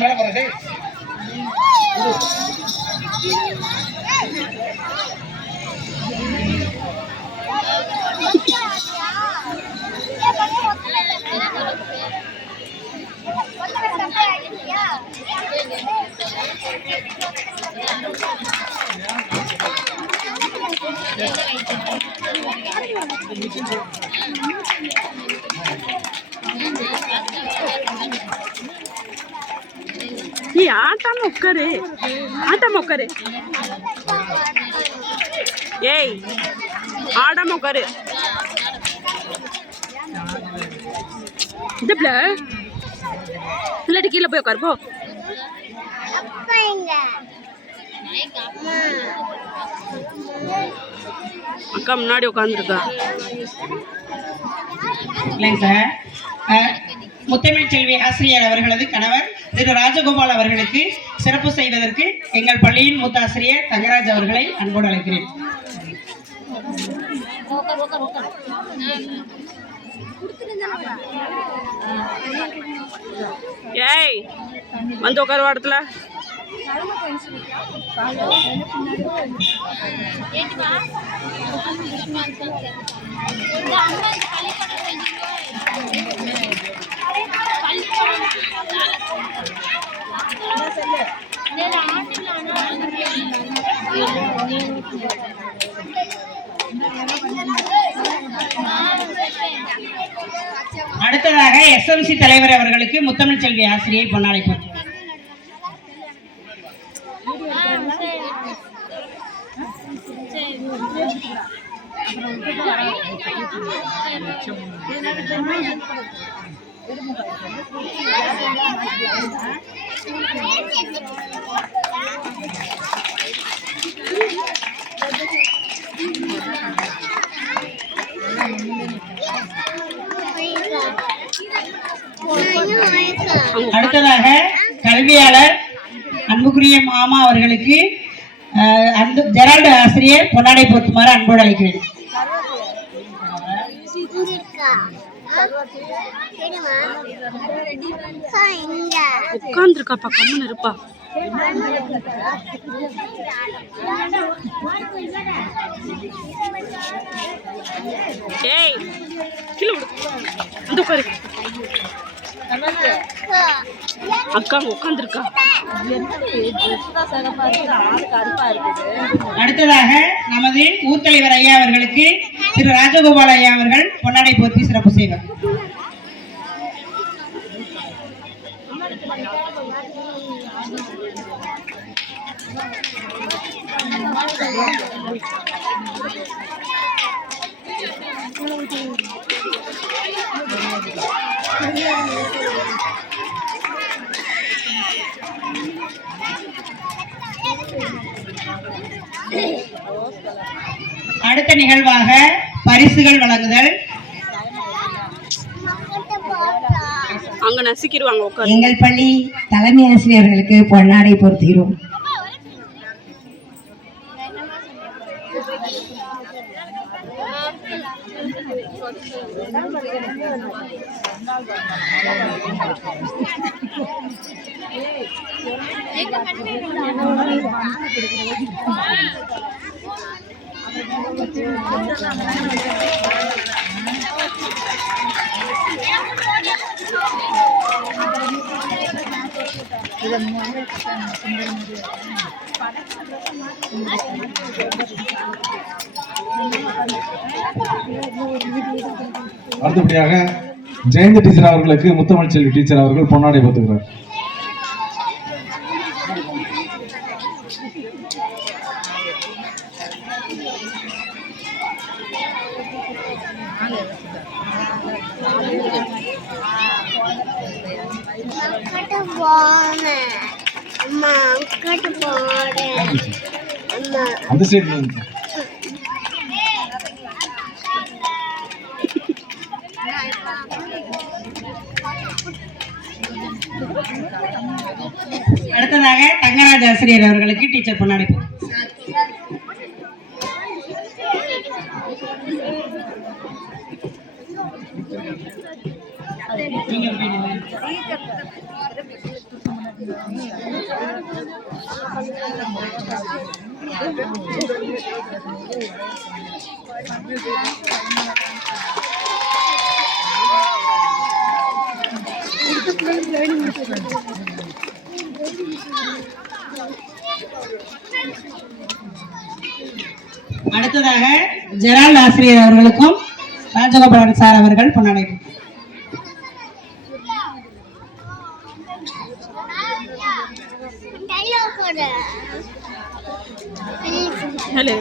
மேல போறதே ஆட்டாம உட்காரு ஆட்டாம உட்காரு ஏய் ஆடாம உட்காரு இதுல இல்லாட்டி கீழே போய் உட்காரு போ அக்கா முன்னாடி உட்காந்துருக்கா இல்லைங்க சார். முத்தமிழ் செல்வி ஆசிரியர் அவர்களது கணவர் திரு ராஜகோபால் அவர்களுக்கு சிறப்பு செய்வதற்கு எங்கள் பள்ளியின் மூத்த ஆசிரியர் தங்கராஜ் அவர்களை அன்போடு அழைக்கிறேன். ஏய் வந்து உட்கார வாடத்துல அடுத்ததாக SMC தலைவர் அவர்களுக்கு முத்தமிழ் செல்வி ஆசிரியை பொன்னாடை போட்டு அடுத்ததாக கல்வியாளர் அன்புக்குரிய மாமா அவர்களுக்கு அந்த ஜெரால்டு ஆசிரியர் பொன்னாடை போட்டுமாறு அன்போடு அழைக்கிறேன். உட்கார்ந்துருக்கா பக்கம்னு இருப்பா ஏய் கீழே வந்து உட்காரு அக்கா உட்காந்துருக்கா. அடுத்ததாக நமது ஊர் தலைவர் ஐயா அவர்களுக்கு திரு ராஜகோபால் ஐயா அவர்கள் பொன்னாடை போர்த்தி சிறப்பு செய்வார். அடுத்த நிகழ்வாக பரிசுகள் வழங்குதல். அங்க நசிக்கிடுவாங்க. எங்கள் பள்ளி தலைமை ஆசிரியர்களுக்கு பொன்னாடை பொருத்துகிறோம். அடுத்தபடியாக ஜெயந்தி டீச்சர் அவர்களுக்கு முத்தமிழ் செல்வி டீச்சர் அவர்கள் பொன்னாடை போத்துகிறார். அந்த சைடு அடுத்ததாக தங்கராஜ் ஆசிரியர் அவர்களுக்கு டீச்சர் பொன்னாடை. அடுத்ததாக ஜெரால்ட் ஆசிரியர் அவர்களுக்கும் ராஜகோபாலன் சார் அவர்கள் பொன்னாடை. ஹலோ.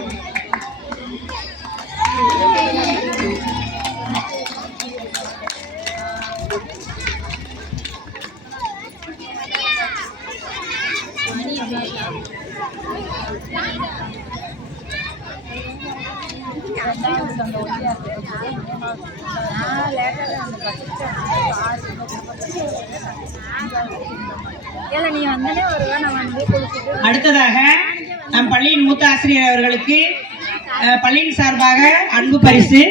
அடுத்ததாக நம் பள்ளியின் மூத்த ஆசிரியர் அவர்களுக்கு பள்ளியின் சார்பாக அன்பு பரிசு.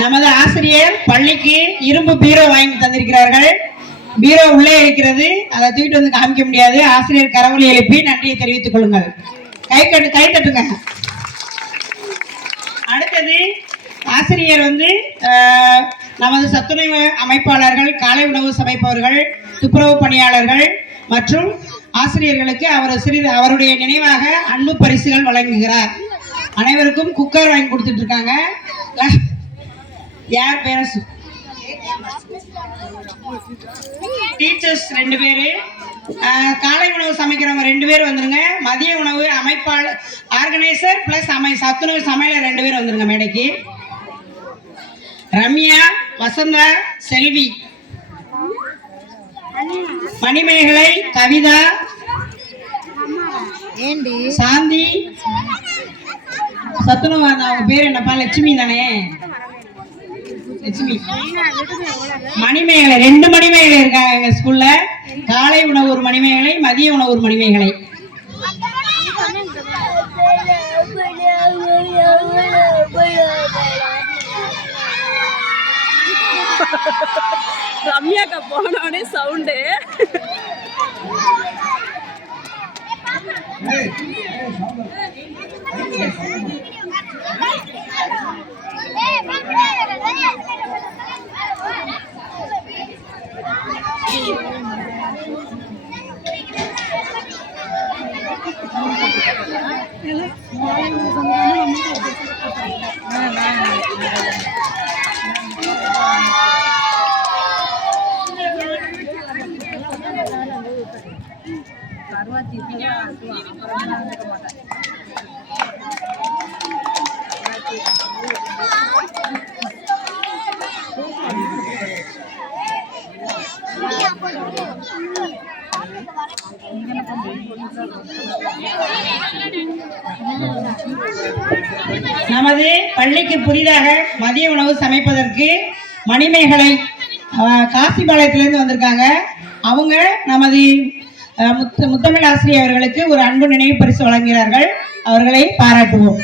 நமது ஆசிரியர் பள்ளிக்கு இரும்பு பீரோ வாங்கி தந்திருக்கிறார்கள். பீரோ உள்ளே இருக்கிறது, அதை தூக்கிட்டு வந்து காமிக்க முடியாது. ஆசிரியர் கரவொலி எழுப்பி நன்றியை தெரிவித்துக் கொள்ளுங்கள். கை தட்டுங்க. அடுத்தது ஆசிரியர் நமது சத்துணவு அமைப்பாளர்கள், காலை உணவு சமைப்பவர்கள், துப்புரவு பணியாளர்கள் மற்றும் ஆசிரியர்களுக்கு அவருடைய நினைவாக அன்பு பரிசுகள் வழங்குகிறார். அனைவருக்கும் குக்கர் வாங்கி கொடுத்துட்டு இருக்காங்க. யார் பேர டீச்சர்ஸ் 2 பேரு, காலை உணவு சமைக்கிறவங்க 2 பேர் வந்துருங்க. மதிய உணவு அமைப்பாளர் ஆர்கனைசர் பிளஸ் சத்துணவு சமையலர் 2 பேர் வந்துருங்க மேடைக்கு. ரம்யா, வசந்தா, செல்வி, மணிமேகலை, கவிதா, சாந்தி, சத்துணவு அவங்க பேர் என்னப்பா? லட்சுமி தானே? லட்சுமி, மணிமேகலை 2 மணிமேகலை இருக்காங்க எங்க ஸ்கூல்ல. காலை உணவு ஒரு மணிமேகலை, மதிய உணவு ஒரு மணிமேகலை. ரம்யாக்கா போனோடனே சவுண்டு. நமது பள்ளிக்கு புதிதாக மதிய உணவு சமைப்பதற்கு மணிமேகலை காசிபாளையத்திலிருந்து வந்திருக்காங்க. அவங்க நமது முத்தமிழ் ஆசிரியர் அவர்களுக்கு ஒரு அன்பு நினைவு பரிசு வழங்குகிறார்கள். அவர்களை பாராட்டுவோம்.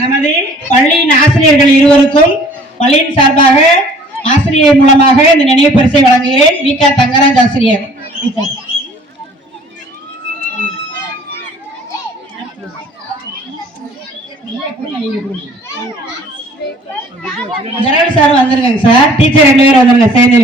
நமது பள்ளியின் ஆசிரியர்கள் இருவருக்கும் பள்ளியின் சார்பாக ஆசிரியர் மூலமாக இந்த நினைவு பரிசை வழங்குகிறேன். வி.க. தங்கராஜ் ஆசிரியர். ஜெரால்ட் சார் வந்துருங்க சார். டீச்சர் 2 பேர் வந்துருங்க சேர்ந்து.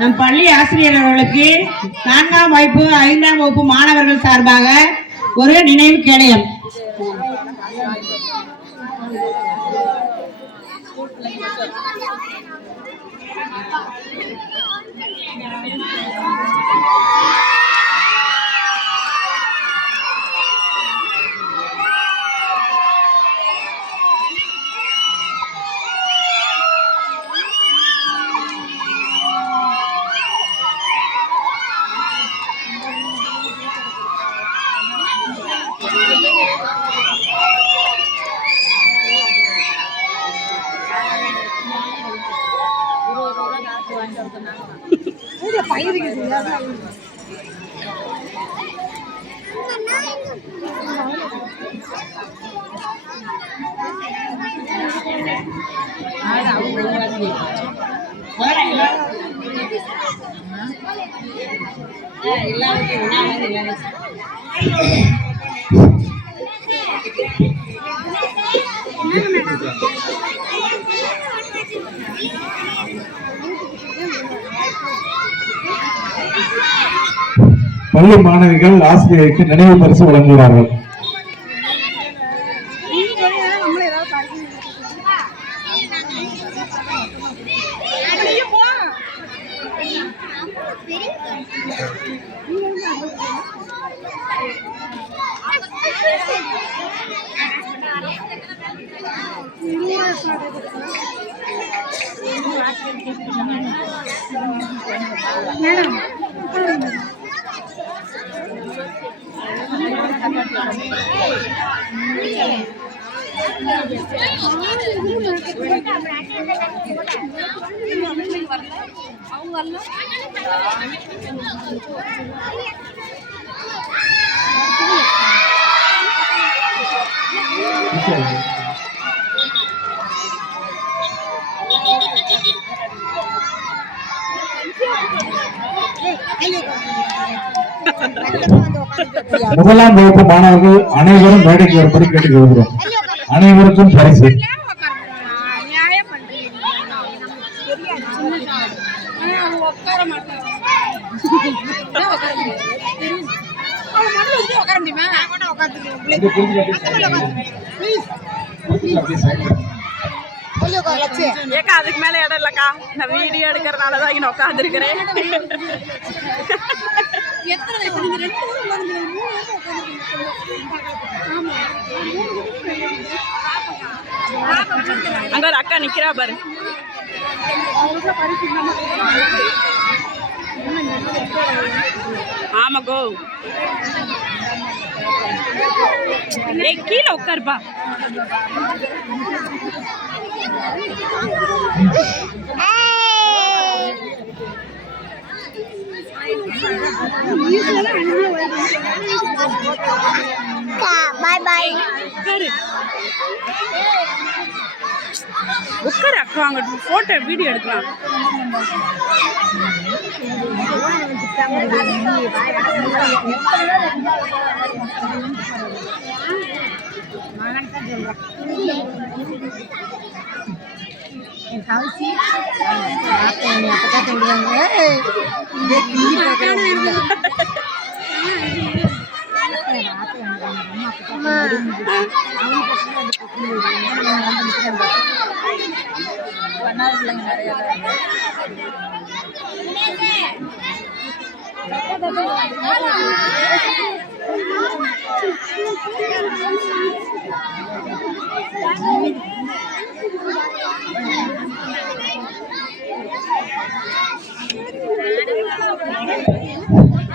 நம் பள்ளி ஆசிரியர்களுக்கு 4ஆம் வகுப்பு 5ஆம் வகுப்பு மாணவர்கள் சார்பாக ஒரு நினைவு கேடயம். பள்ளி மாணவிகள் ஆசிரியருக்கு நினைவு பரிசு வழங்குகிறார்கள். முதலாம் வகுப்பு மாணவர்கள் அனைவரும் மேடைக்கு வரும்படி கேட்டுக்கொள்கிறோம். அனைவருக்கும் பரிசு. ஏக்கா அதுக்கு மேல இடம் இல்லக்கா, நான் வீடியோ எடுக்கிறதுனாலதான் இங்க உட்காந்துருக்கிறேன். அங்க ஒரு அக்கா நிக்கிறா பாரு. ஆமாக்கோ, கீழே உட்காருப்பா. பாய் பாய். உட்காரு அக்கா, அங்க போட்டோ வீடியோ எடுக்கலாம்.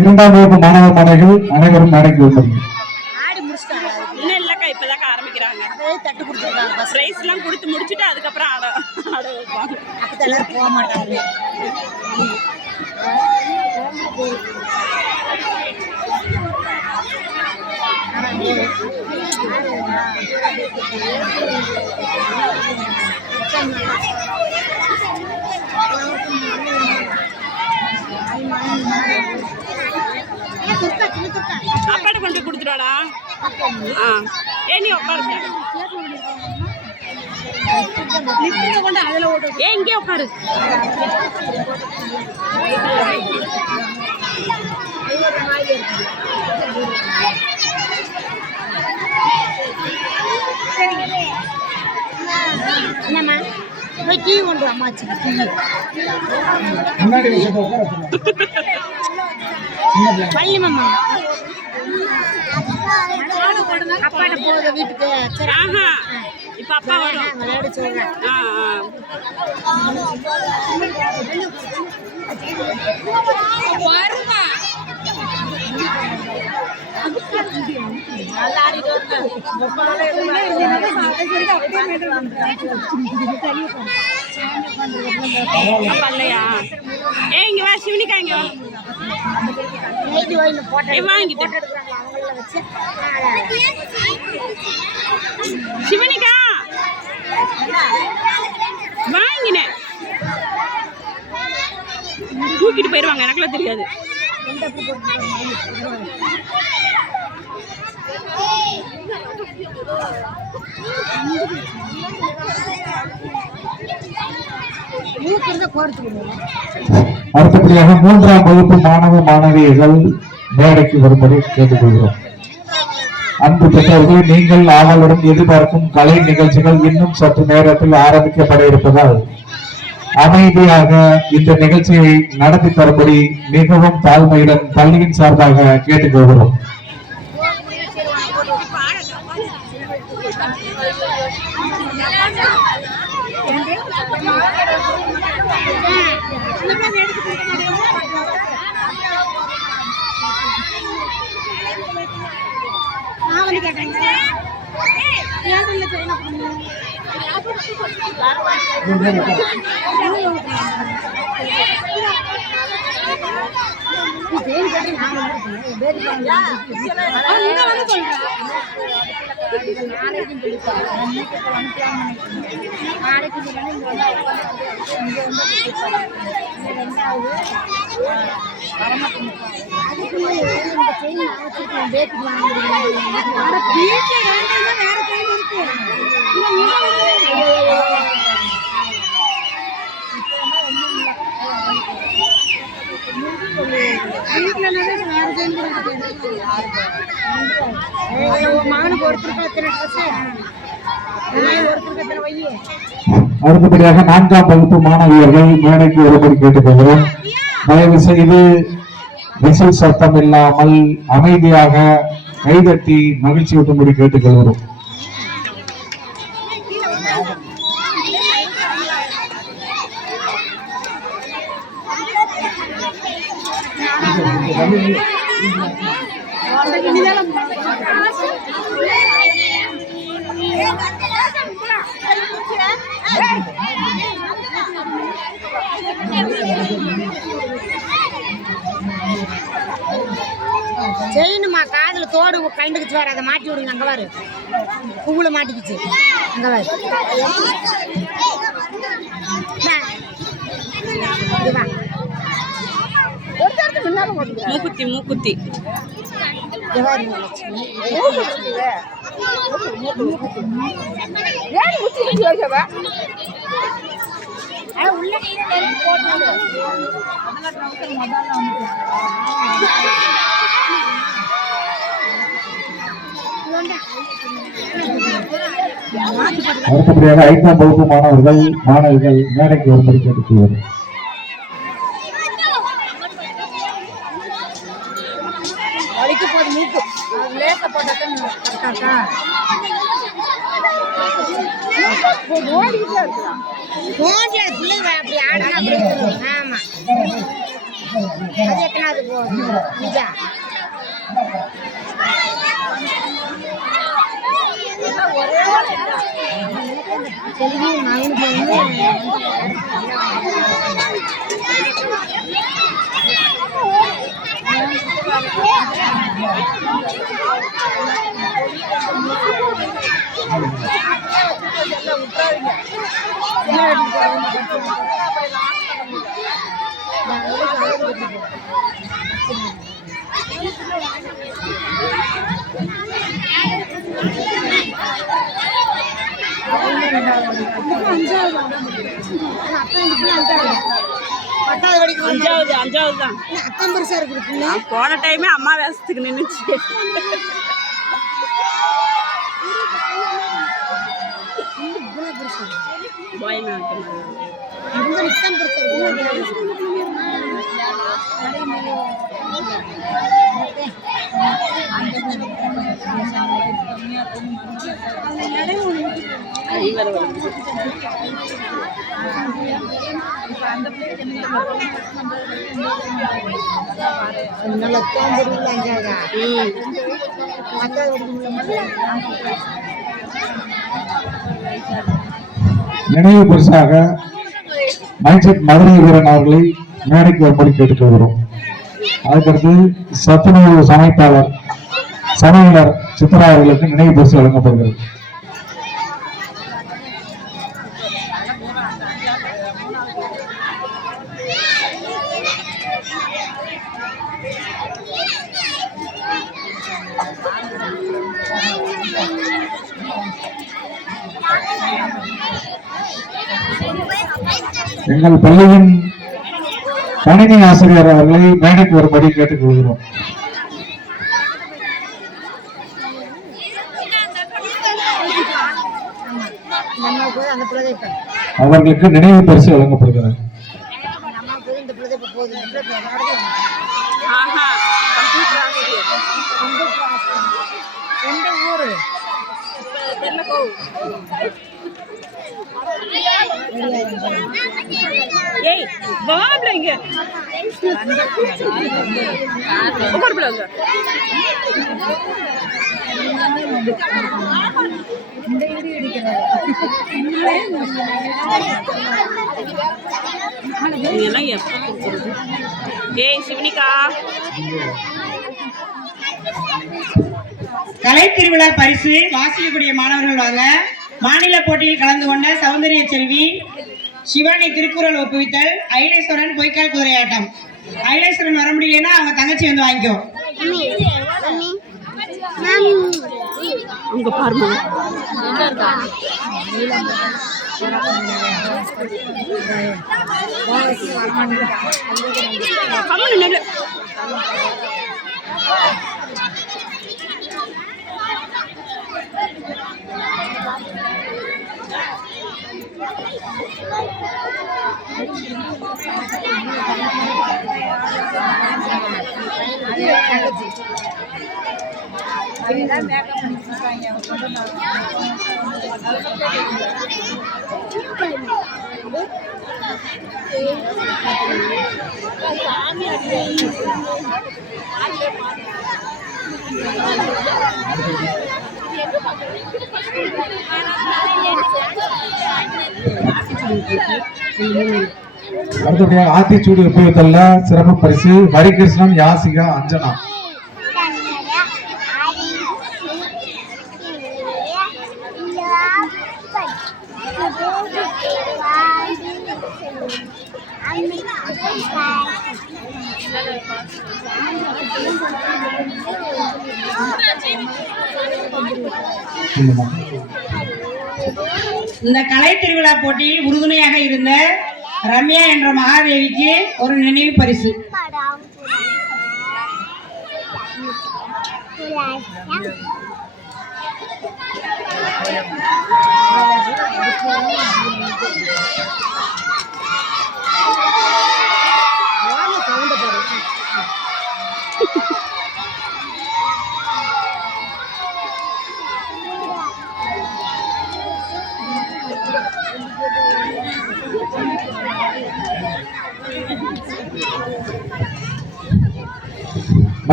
இரண்டாம் வகுப்பு மாணவ மாணவிகள் அனைவரும் மேடைக்கு வருவார்கள். இன்னும் இல்லக்கா, இப்பதாக்கா ஆரம்பிக்கிறாங்க. பிரைஸ் எல்லாம் கொடுத்து முடிச்சுட்டு அதுக்கப்புறம் ஆட வைப்பாங்க. போக மாட்டாங்க. அப்பாட்ட கொண்டு கொடுத்துடாடா. நீ உட்காருங்க. இங்கே உட்காரு. என்னம்மா போய் டீ கொண்டு அம்மாச்சு. பள்ளி மாமா அப்பாட்ட போகுது வீட்டுக்கு. இப்ப அப்பா வரும். விளையாட சொல்றேன். இல்லையா? இங்க வா சிவனிக்கா, இங்க வாங்கிட்டேன். சிவனிக்கா வாங்கினேன். தூக்கிட்டு போயிடுவாங்க, எனக்குலாம் தெரியாது. அடுத்தபடியாக மூன்றாம் வகுப்பு மாணவ மாணவியர்கள் மேடைக்கு வரும்படி கேட்டுக்கொள்கிறோம். அன்பு பெற்றோர்கள், நீங்கள் ஆவலுடன் எதிர்பார்க்கும் கலை நிகழ்ச்சிகள் இன்னும் சற்று நேரத்தில் ஆரம்பிக்கப்பட இருப்பதால் அமைதியாக இந்த நிகழ்ச்சியை நடத்தி தரும்படி மிகவும் தாழ்மையுடன் பள்ளியின் சார்பாக கேட்டுக்கொள்கிறோம். மகனுக்கு ஒருத்தருக்கு எத்தனை ட்ரெஸ் அடுத்தபடியாக 4ஆம் வகுப்பு மாணவியர்கள் மேடைக்கு ஒருபடி கேட்டுக்கொள்கிறோம். தயவு செய்து விசில் சத்தம் இல்லாமல் அமைதியாக கைதட்டி மகிழ்ச்சி ஊட்டும்படி கேட்டுக்கொள்கிறோம். செய்யணுமா காதுல தோடு கண்டுக்குச்சு வர அதை மாட்டி விடுங்க. அங்க பாரு பூவுல மாட்டிக்கிச்சு. அங்க பாரு மூக்குத்தி மூக்குத்தி அடுத்தபடியாக 5ஆம் வகுப்பு மாணவிகள் மேடைக்கு ஒருபடி கேட்டுக்கொள்கிறோம். அஞ்சாவது தான் அக்கம் பெருசா இருக்கு. போன டைமே அம்மா வேஷத்துக்கு நின்னுச்சு. நினைவு பரிசாக மைசெட் மதுரை வீரன் அவர்களை மேடைக்கு வரும்படி கேட்டுக்கொள்கிறோம். அதுக்கடுத்து சத்துணவு சமையலர் சித்ரா அவர்களுக்கு நினைவு பரிசு வழங்கப்படுகிறது. எங்கள் பள்ளியின் கணினி ஆசிரியர் அவர்களை மேடைக்கு வரும்படி கேட்டுக்கொள்கிறோம். அவர்களுக்கு நினைவு பரிசு வழங்கப்படுகிறது. கலை திருவிழா பரிசு வாசிக்கக்கூடிய மாணவர்கள் வாங்க. மாநில போட்டியில் கலந்து கொண்ட சௌந்தரிய செல்வி சிவானி திருக்குறள் ஒப்புவித்தல், ஐலேஸ்வரன் பொய்க்கால் குதிரையாட்டம். ஐலேஸ்வரன் வர முடியலன்னா அவங்க தங்கச்சி வந்து வாங்கிக்கோ. உங்க பாருமா அடுத்தபடியாக ஆத்திச்சூடி உபயோகத்தல்ல சிறப்பு பரிசு ஹரிகிருஷ்ணன், யாசிகா, அஞ்சனா. இந்த கலை திருவிழா போட்டியில் உறுதுணையாக இருந்த ரம்யா என்ற மகாதேவிக்கு ஒரு நினைவு பரிசு.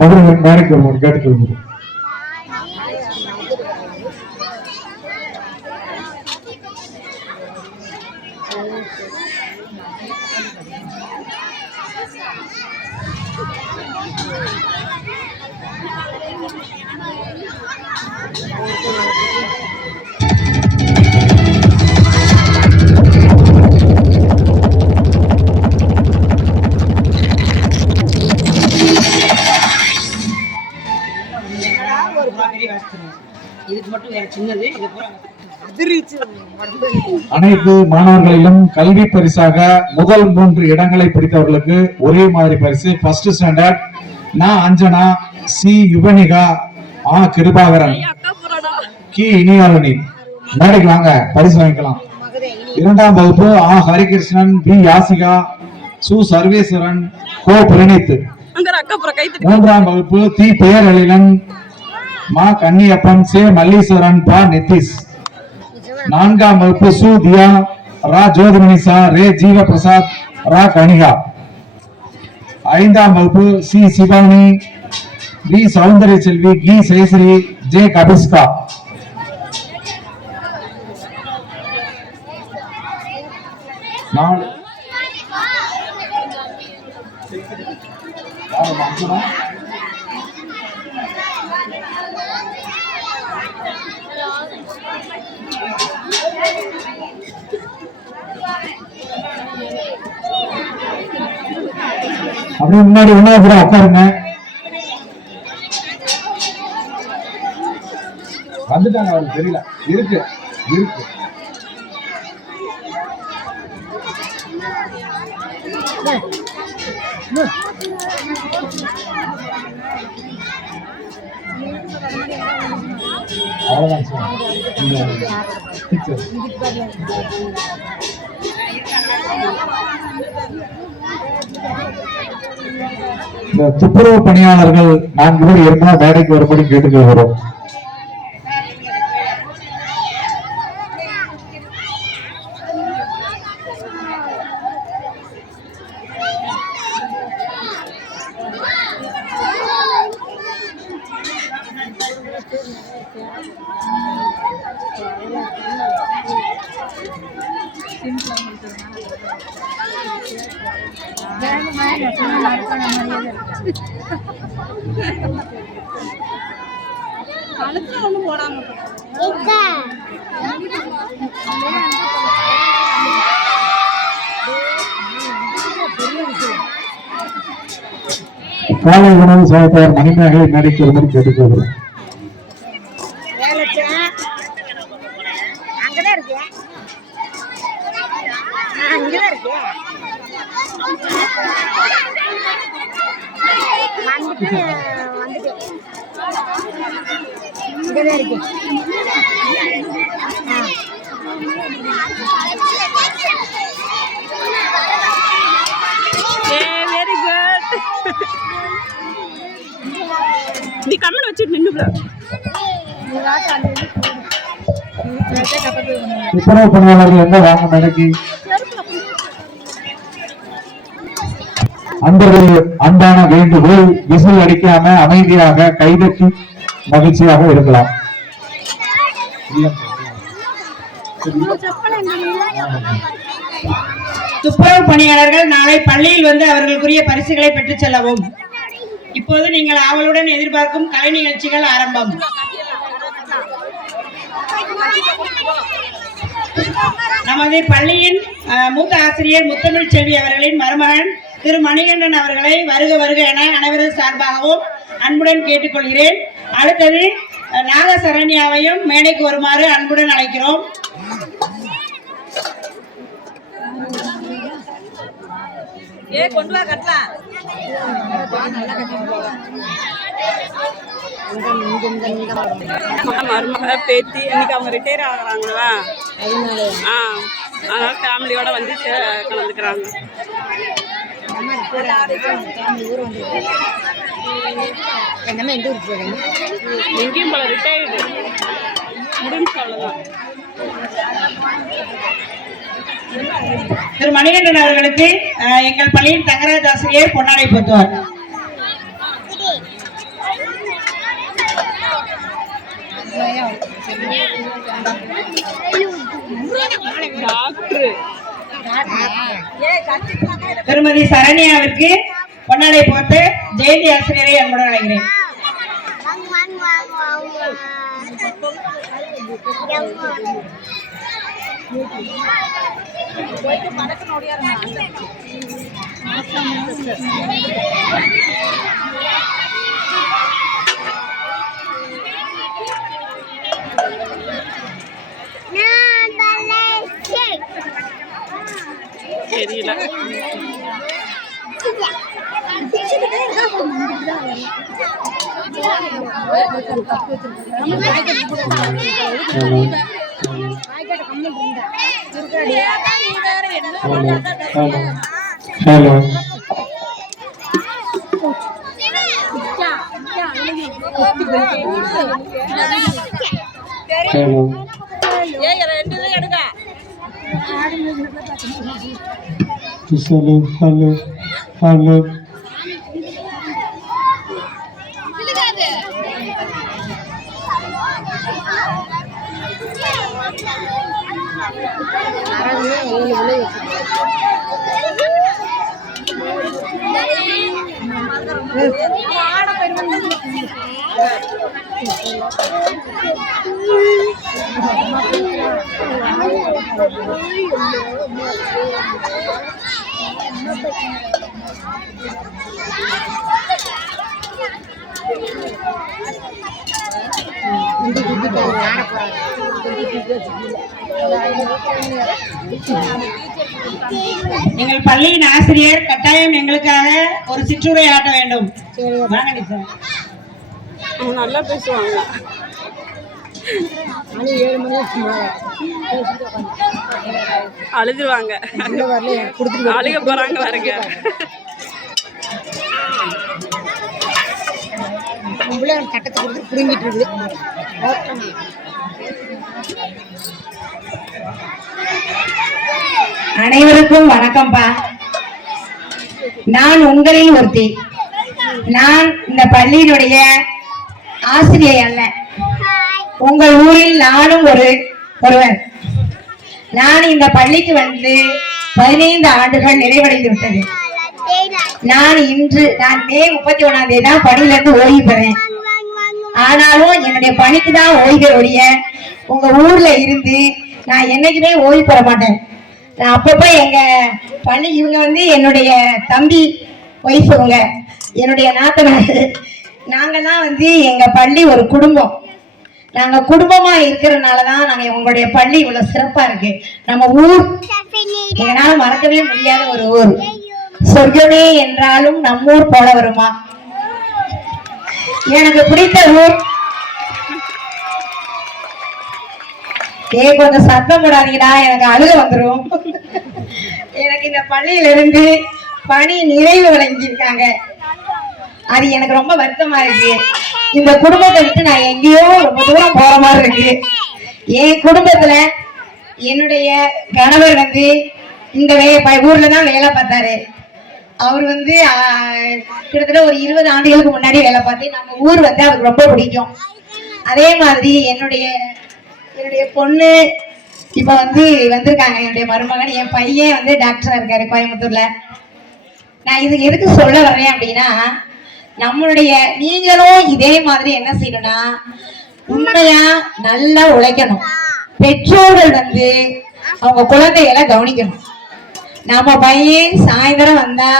மதுரை மேடைக்கு கேட்டுக்கொள்கிறோம். அனைத்து மாணவர்களிலும் கல்வி பரிசாக முதல் 3 இடங்களை பிடித்தவர்களுக்கு ஒரே மாதிரி பரிசு. ஃபர்ஸ்ட் ஸ்டாண்டர்ட் நா அஞ்சனா, சி யுவனிகா, ஆ கிருபாகரன், கி இனியாரணி. மேடைக்கு வாங்க, பரிசு வாங்கிக்கலாம். 2ஆம் வகுப்பு ஆ ஹரிகிருஷ்ணன், பி யாசிகா, சு சர்வேஸ்வரன், கோ பிரணீத். 3ஆம் வகுப்பு தி பெயரழிலன், மா கன்னியப்பன், சே மல்லீஸ்வரன், பா நிதிஷ். 4ஆம் வகுப்பு சு தியா, ரா ஜோதிமணிசா, ரே ஜீவ பிரசாத், ரா கனிகா. 5ஆம் வகுப்பு C Shivani, we Soundarya Selvi, Ki சேஸ்ரீ, J கபிஸ்கா. 4 அப்படியே முன்னாடி ஒன்னா கூட உட்காருங்க. வந்துட்டாங்க, அவருக்கு தெரியல. இருக்கு இருக்கு. அவ்வளவுதான் சார். இந்த துப்புரவு பணியாளர்கள் 4 பேர் இருந்தால் மேடைக்கு வரும்படி கேட்டுக்கொள்கிறோம். காலை உணவு சமைப்பவர் மணிமேகலை மேடைக்கு வரும்படி கேட்டுக்கொள்கிறோம். Very good. நீ கம்மன் வச்சுட்டு நின்று துப்புரவு பணியாளர்கள் என்ன வாங்க நடக்கி அன்பான வேண்டுகோள், விசில் அடிக்காம அமைதியாக கைதட்டி மகிழ்ச்சியாக இருக்கலாம். துப்புரவு பணியாளர்கள் நாளை பள்ளியில் வந்து அவர்களுக்குரிய பரிசுகளை பெற்றுச் செல்லவும். இப்போது நீங்கள் ஆவலுடன் எதிர்பார்க்கும் கலை நிகழ்ச்சிகள் ஆரம்பம். நமது பள்ளியின் மூத்த ஆசிரியர் முத்தமிழ் செல்வி அவர்களின் மருமகன் திரு மணிகண்டன் அவர்களை வருக வருக என அனைவரது சார்பாகவும் அன்புடன் கேட்டுக்கொள்கிறேன். அடுத்தது நாகசரண்யாவையும் மேடைக்கு வருமாறு அன்புடன் அழைக்கிறோம். கொண்டு வா கட்டலாம். மருமக பேத்தி இன்னைக்கு அவங்க ரிட்டையர் ஆகுறாங்களா, அதனால ஃபேமிலியோட வந்து கலந்துக்கிறாங்க. எங்கேயும் போல ரிட்டையர்டு முடிஞ்சு அவ்வளோதான். திரு மணிகண்டன் அவர்களுக்கு எங்கள் பள்ளியின் தங்கராஜ் ஆசிரியர் பொன்னாடை போத்துவார். திருமதி சரண்யாவிற்கு பொன்னாடை போட்டு ஜெயந்தி ஆசிரியரை அன்புடன் அழைக்கிறேன். தெரியல. ஹலோ ஹலோ ஹலோ ஹலோ எங்கள் பள்ளியின் ஆசிரியர் கட்டாயம் எங்களுக்காக ஒரு சிற்றுரை ஆட்ட வேண்டும். அவங்க நல்லா பேசுவாங்க. அழுதுருவாங்க, அழுக போறாங்க பாருங்க. அனைவருக்கும் வணக்கம்பா. நான் உங்களில் ஒருத்தி. நான் இந்த பள்ளியினுடைய ஆசிரியை அல்ல. உங்கள் ஊரில் நானும் ஒருவன். நான் இந்த பள்ளிக்கு வந்து 15 ஆண்டுகள் நிறைவடைந்து விட்டது. நான் மே 31ஆம் தேதி தான் பணியிலிருந்து ஓய்வு பெறேன். ஆனாலும் என்னுடைய பணிக்கு தான் ஓய்வு ஒழிய உங்க ஊர்ல இருந்து நான் என்னைக்குமே ஓய்வு பெற மாட்டேன். நான் அப்பப்ப எங்க பள்ளி இவங்க வந்து என்னுடைய தம்பி ஒய்ஃப், இவங்க என்னுடைய நாத்தனார். நாங்கெல்லாம் வந்து எங்க பள்ளி ஒரு குடும்பம். நாங்க குடும்பமா இருக்கிறதுனாலதான் நாங்க உங்களுடைய பள்ளி இவ்வளவு சிறப்பா இருக்கு. நம்ம ஊர் எங்களால மறக்கவே முடியாத ஒரு ஊர். சொர்க்கமே என்றாலும் நம்மூர் போல வருமா? எனக்கு பிடித்த ஊர் கொஞ்சம் சத்தம் போடாதீங்கடா, எனக்கு அழுக வந்துடும். எனக்கு இந்த பள்ளியில இருந்து பணி நிறைவு வழங்கியிருக்காங்க. அது எனக்கு ரொம்ப வருத்தமா இருக்கு. இந்த குடும்பத்தை விட்டு நான் எங்கேயோ ரொம்ப தூரம் போற மாதிரி இருக்கு. என் குடும்பத்துல என்னுடைய கணவர் வந்து இந்த ஊர்ல தான் வேலை பார்த்தாரு. அவர் வந்து கிட்டத்தட்ட ஒரு 20 ஆண்டுகளுக்கு முன்னாடி வேலை பார்த்து நம்ம ஊர் வந்து அவருக்கு ரொம்ப பிடிக்கும். அதே மாதிரி என்னுடைய பொண்ணு இப்ப வந்து வந்திருக்காங்க, என்னுடைய மருமகன். என் பையன் வந்து டாக்டரா இருக்காரு கோயம்புத்தூர்ல. நான் இது எதுக்கு சொல்ல வர்றேன் அப்படின்னா, நம்மளுடைய நீங்களும் இதே மாதிரி என்ன செய்யணும்னா உண்மையா நல்லா உழைக்கணும். பெற்றோர்கள் வந்து அவங்க குழந்தைகளை கவனிக்கணும். நம்ம பையன் சாயந்தரம் வந்தா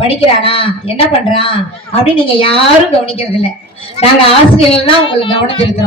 படிக்கிறானா என்ன பண்றான் அப்படின்னு நீங்க யாரும் கவனிக்கிறது இல்லை. நாங்க ஆசிரியர்கள் தான் உங்களுக்கு கவனம் செலுத்துறோம்.